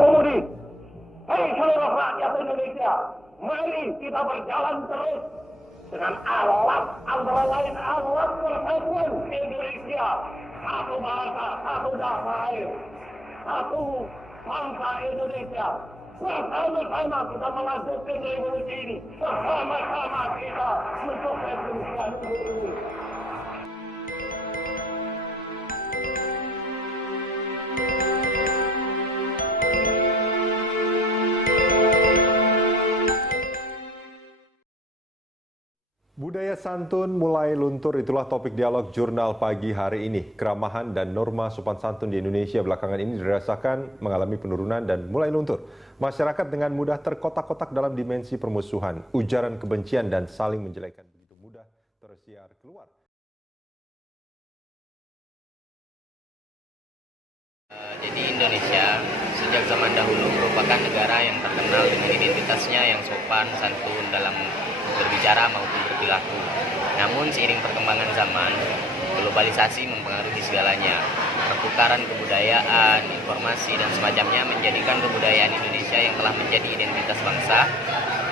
pengemudi, hei seluruh rakyat Indonesia, mari kita berjalan terus dengan alat antara lain alat persatuan Indonesia, satu bahasa, satu damai, satu bangsa Indonesia. Bersama-sama kita melanjutkan revolusi ini, bersama-sama kita mensukseskan ini. Budaya santun mulai luntur, itulah topik dialog jurnal pagi hari ini. Keramahan dan norma sopan santun di Indonesia belakangan ini dirasakan mengalami penurunan dan mulai luntur. Masyarakat dengan mudah terkotak-kotak dalam dimensi permusuhan, ujaran kebencian dan saling menjelekan begitu mudah tersiar keluar. Jadi Indonesia sejak zaman dahulu merupakan negara yang terkenal dengan identitasnya yang sopan, santun dalam berbicara maupun berperilaku. Namun seiring perkembangan zaman, globalisasi mempengaruhi segalanya. Pertukaran kebudayaan, informasi, dan semacamnya menjadikan kebudayaan Indonesia yang telah menjadi identitas bangsa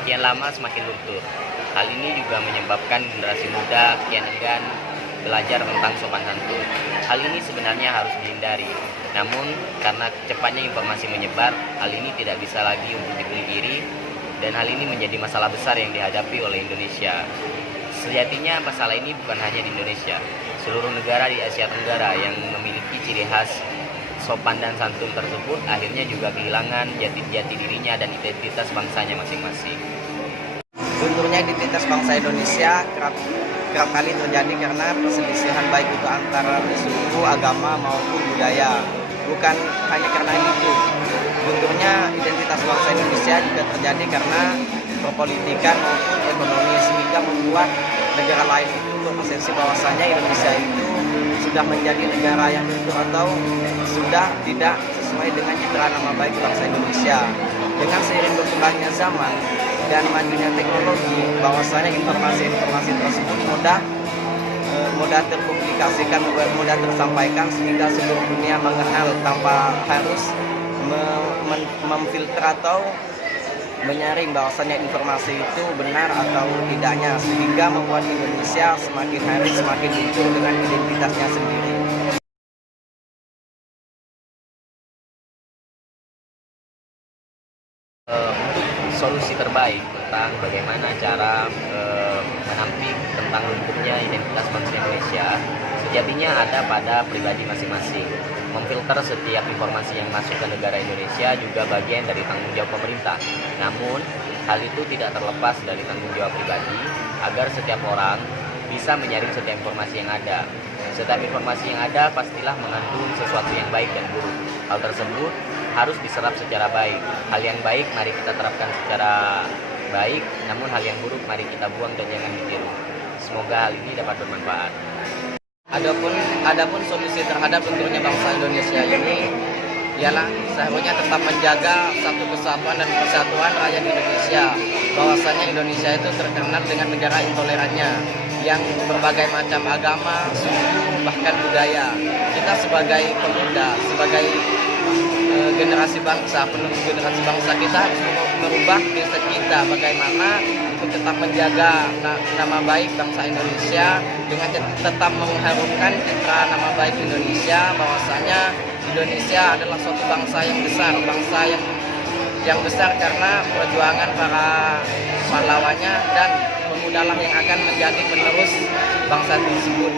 kian lama semakin luntur. Hal ini juga menyebabkan generasi muda kian enggan belajar tentang sopan santun. Hal ini sebenarnya harus dihindari. Namun, karena cepatnya informasi menyebar, hal ini tidak bisa lagi untuk dipungkiri, dan hal ini menjadi masalah besar yang dihadapi oleh Indonesia. Sejatinya masalah ini bukan hanya di Indonesia. Seluruh negara di Asia Tenggara yang memiliki ciri khas sopan dan santun tersebut akhirnya juga kehilangan jati dirinya dan identitas bangsanya masing-masing. Lunturnya identitas bangsa Indonesia kerap kali terjadi karena perselisihan baik itu antara suku, agama maupun budaya. Bukan hanya karena itu, lunturnya identitas bangsa Indonesia juga terjadi karena perpolitikan maupun ekonomi, sehingga membuat negara lain itu berpersepsi bahwasanya Indonesia itu sudah menjadi negara yang luntur atau sudah tidak sesuai dengan citra nama baik bangsa Indonesia. Dengan seiring berkembangnya zaman dan majunya teknologi, bahwasanya informasi tersebut mudah terpublikasikan, mudah tersampaikan, sehingga seluruh dunia mengenal tanpa harus memfilter atau menyaring bahwasanya informasi itu benar atau tidaknya, sehingga membuat Indonesia semakin hari semakin muncul dengan identitasnya sendiri. Solusi terbaik tentang bagaimana cara menampik tentang lunturnya identitas bangsa Indonesia sejatinya ada pada pribadi masing-masing. Memfilter setiap informasi yang masuk ke negara Indonesia juga bagian dari tanggung jawab pemerintah. Namun, hal itu tidak terlepas dari tanggung jawab pribadi agar setiap orang bisa menyaring setiap informasi yang ada. Setiap informasi yang ada pastilah mengandung sesuatu yang baik dan buruk. Hal tersebut harus diserap secara baik. Hal yang baik mari kita terapkan secara baik, namun hal yang buruk mari kita buang dan jangan ditiru. Semoga hal ini dapat bermanfaat. Adapun solusi terhadap lunturnya bangsa Indonesia ini ialah seharusnya tetap menjaga satu kesatuan dan persatuan rakyat Indonesia. Bahwasanya Indonesia itu terkenal dengan negara intolerannya, yang berbagai macam agama, suku, bahkan budaya. Kita sebagai pemuda, sebagai generasi bangsa, penerus generasi bangsa, kita harus merubah mindset kita bagaimana untuk tetap menjaga nama baik bangsa Indonesia dengan tetap mengharumkan citra nama baik Indonesia, bahwasanya Indonesia adalah suatu bangsa yang besar, bangsa yang besar karena perjuangan para pahlawannya, dan pemudalah yang akan menjadi penerus bangsa tersebut.